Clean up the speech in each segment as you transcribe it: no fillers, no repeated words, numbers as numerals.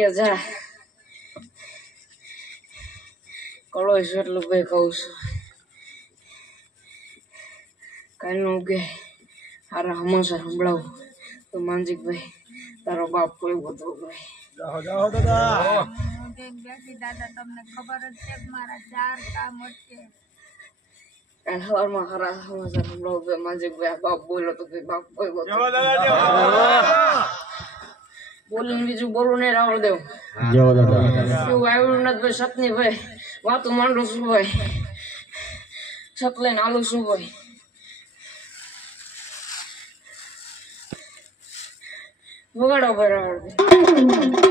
કે જા કળો એટલું ભાઈ કહું છું કાંઈ નું કે હારા હંમેશા સંભળાવું તો માનજીકભાઈ તારો બાપ કોઈ બધો ભાઈ જાઓ દાદા દાદા તમને ખબર જ છે મારા 4 કામ અટકે કાલ સવારમાં હારા હંમેશા સંભળાવું ભાઈ માનજીકભાઈ આ બાપ બોલો તો ભાઈ બાપ કોઈ બધો જાઓ દાદા બોલું બીજું બોલું નહીં રાવળ દેવ જાઓ દાદા એવું આવ્યું નથી ભાઈ સતની ભાઈ વાતું માંડું શું ભાઈ સત લઈને આલું શું ભાઈ વગાડો ભાઈ રાવળ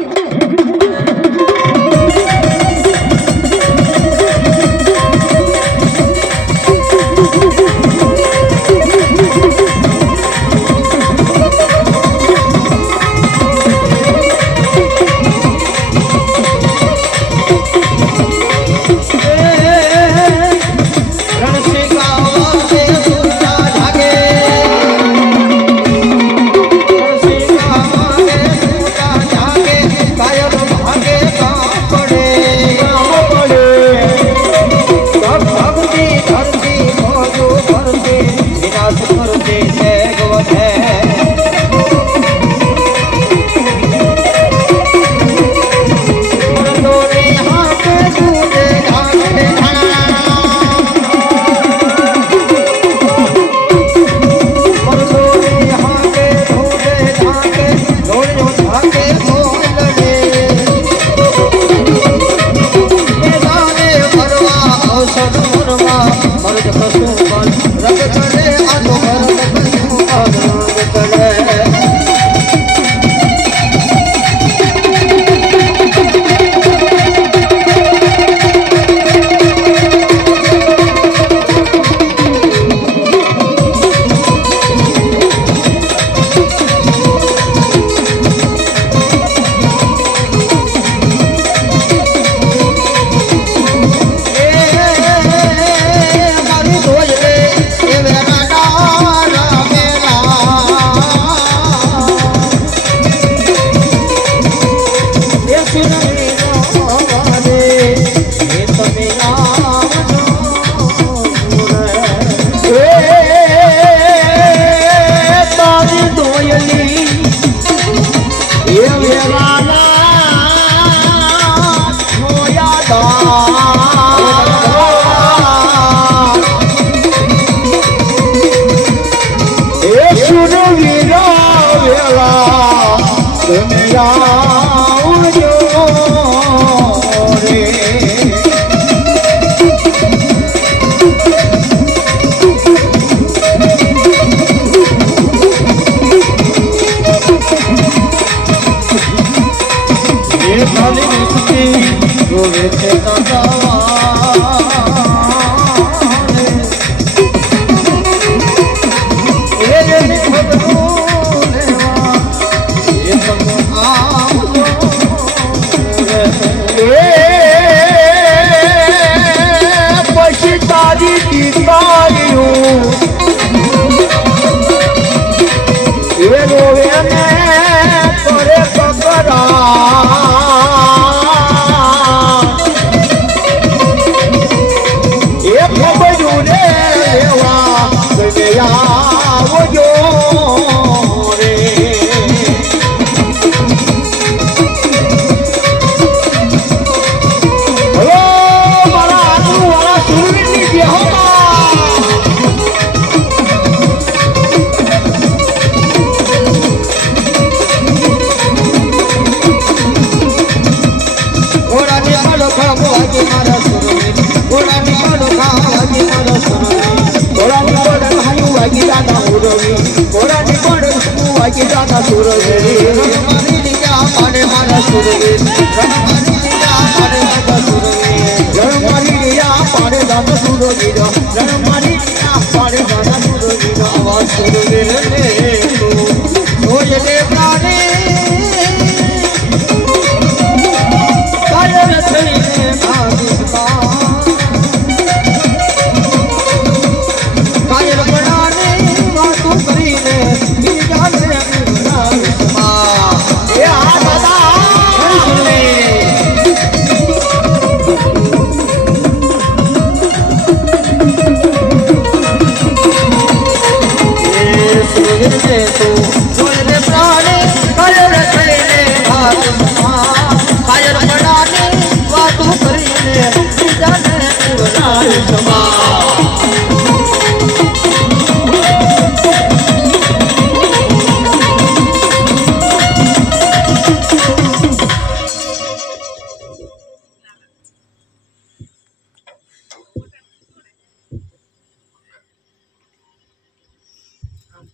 એ આ દાદા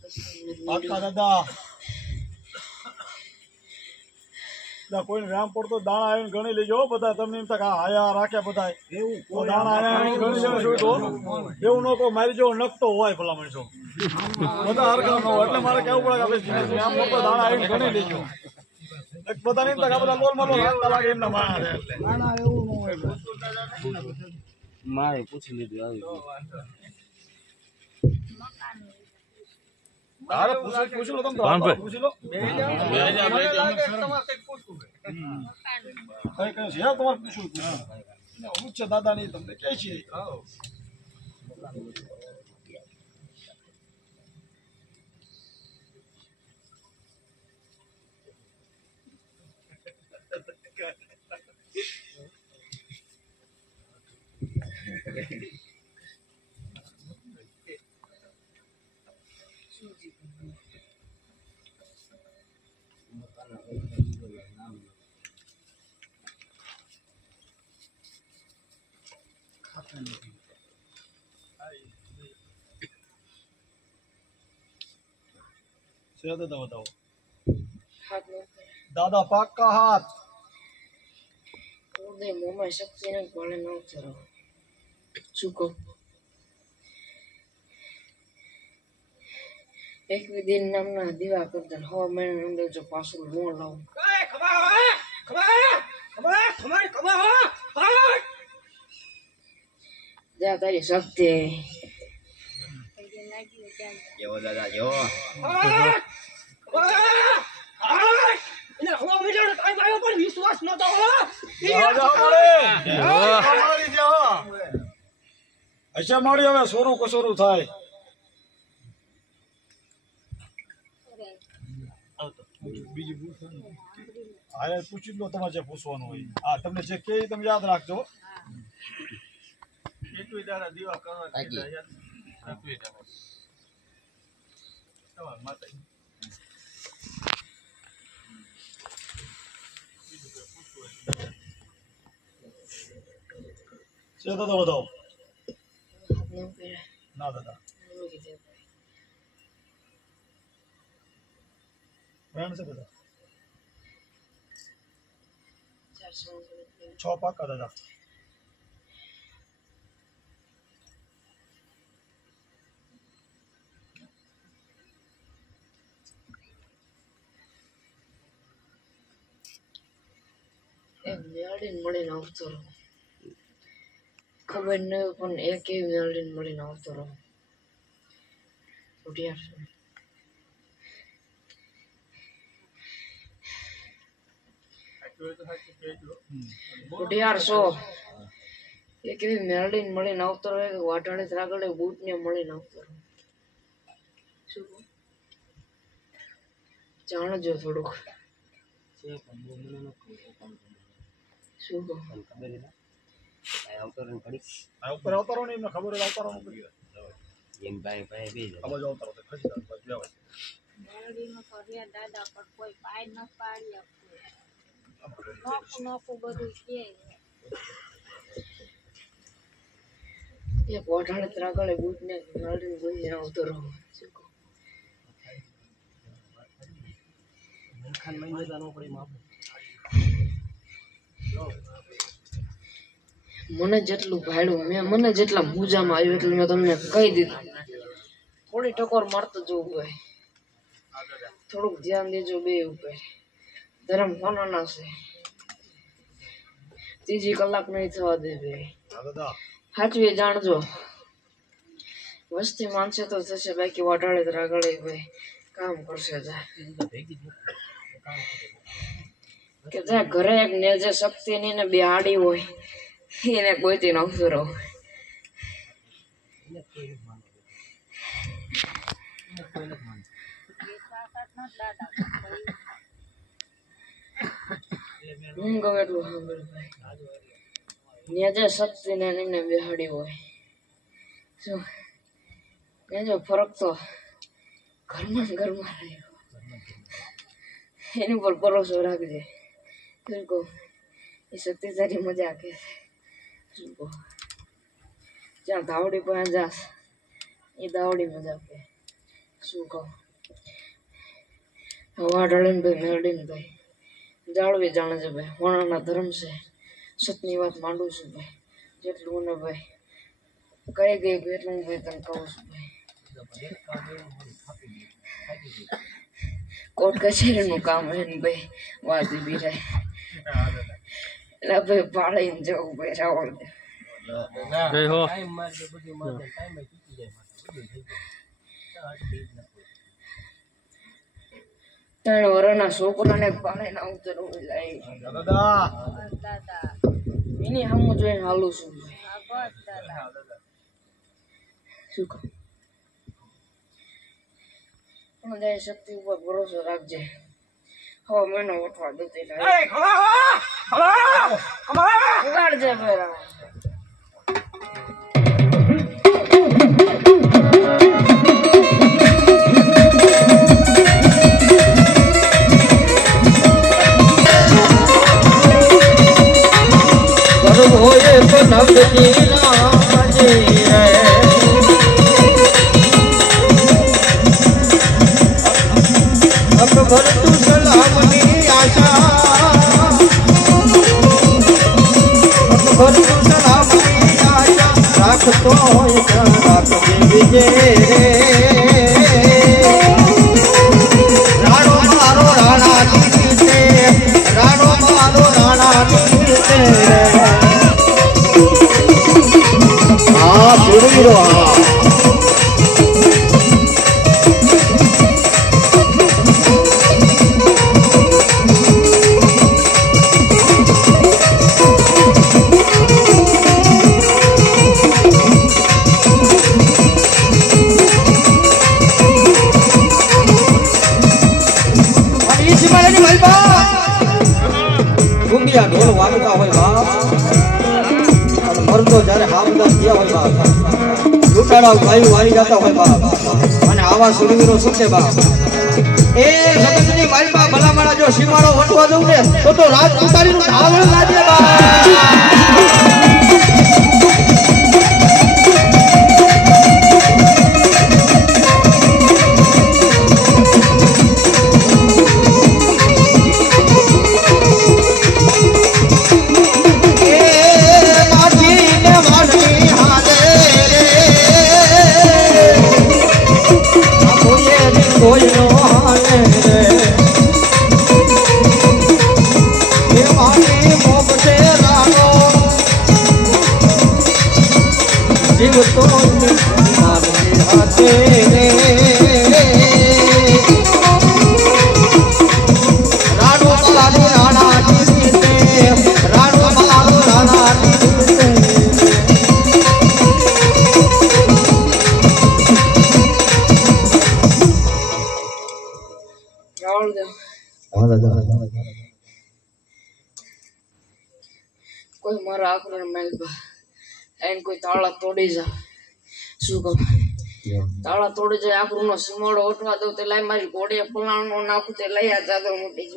પાકા દાદા કોઈને રામ પડતો દાણા આવીને ગણી લેજો બધા તમને એમ થાય આયા રાખે બધા એવું દાણા આયા ગણી લેવા જોઈએ તો એવું ન કહો મારી જેવો નખતો હોય ભલા માણસો બધા હરખા ન હોય એટલે મારે કેવું પડે કે આપણે રામ પડતો દાણા આવીને ગણી લેજો બધાને એમ થાય બધા લોલ માલો રાખતા લાગે એમના માણસ એટલે એવું ન હોય મારે પૂછી લીધું આવી તારે પૂછી લો તમે પૂછી લો કઈ તમારે પૂછવું હું છે દાદા નહીં તમને કે છે દાદા बताओ दादा पाका हाथ ઉદય મોમાં શક્તિને ગળે ન ઉતરો શું કહું એક વિધિન નામના દીવા કરતા 6 મહિના અંદર જો પાછું લુણ લાવું જા તારી શક્તિ જેવો દાદા જેવો અચ્છા મારી હવે સોરું કસોરું થાય હા પૂછી લો તમારે જે પૂછવાનું હોય હા તમને જે કે તમે યાદ રાખજો દીવા દાદા बताओ ના દાદા છે દાદા 6 પાકા દાદા એમ મેળીને મળીને આવતો રહો ખબર નહીં પણ એક એવી મેળીને મળીને આવતો રહો ઉઢિયાર સો એક એવી મેળીને મળીને આવતો રહે કે વાટાણે ત્રાગડે બૂટ ને મળીને આવતો રહો શું જાણજો થોડુંક શું કહો ઉપર અવતારો ને એમને ખબર હોય અવતારો એમ ભાઈ ભાઈ બે અવતારો ખસી જાય મેળવીનું તો રે દાદા પણ કોઈ પાય ન પાડી આપતું નોખું બધું કે એક વાટાણે ત્રાગડે બૂટ ને મેળીને બોલીને આવતો રહો શું કહો મને જેટલું ભાડ્યું મને જેટલા મૂજામાં આવ્યું એટલું મેં તમને કહી દીધું થોડી ટકોર મારતો જવું હોય થોડુંક ધ્યાન દેજો બે ઉપર ધર્મ કોના છે ત્રીજી કલાક નહીં થવા દે બે હાચવી જાણજો વસ્તી માનશે તો થશે બાકી વાટાડે ત્રાગડે ભાઈ કામ કરશે કે જ્યાં ઘરે એક નેજે શક્તિ ની ને બે આડી હોય એને કોઈથી નવતો રહો હું ગમે એટલું સાંભળ ભાઈ નેજે શક્તિ ને એને બેહાડી હોય શું નેજો ફરક તો ઘરમાં રહ્યો એની પર ભરોસો રાખજે શું કહો એ શક્તિ તારી મજા કે શું કહો જ્યાં ધાવડી પાસે જાસ એ દાવડી મજા કે શું કહું હવા ઢળીને ભાઈ મેળડીને ભાઈ જાળવી જાણે છે ભાઈ વર્ણના ધર્મ છે સતની વાત માંડું છું ભાઈ જેટલું મને ભાઈ કઈ ગઈ એટલું ભાઈ તને કહું છું ભાઈ કોર્ટ કચેરીનું કામ હે ને ભાઈ વાત બી રહે એટલે ભાઈ પાડીને જવું ભાઈ રાવળ દે ત્રણ વર્ષના છોકરાને પાડીને આવતું દાદા દાદા એની સામું જોઈને હાલું છું ભાઈ હા બસ દાદા શું કહું પણ જય શક્તિ ઉપર ભરોસો રાખજે હવે મહિનો ઉઠવા દૂતી ઉગાડજે ભાઈ વારી જતા હોય બાપ અને આવા સુરવીરો શું છે બાપ એ જગતની વારીમાં ભલા મારા જો સીમાડો વટવા દઉં ને તો રાત ઉતારીનું ધાવણ લાગે બાપ કોઈ મારા આખરા મેલબા એને કોઈ તાળા તોડી જા શું કહું તાળા તોડી જાય આખરું નો સીમોડો ઓટવા દઉં તે લાઈ મારી ઘોડીએ ફલાણો નાખું તે લઈ આ જાદવ મોટી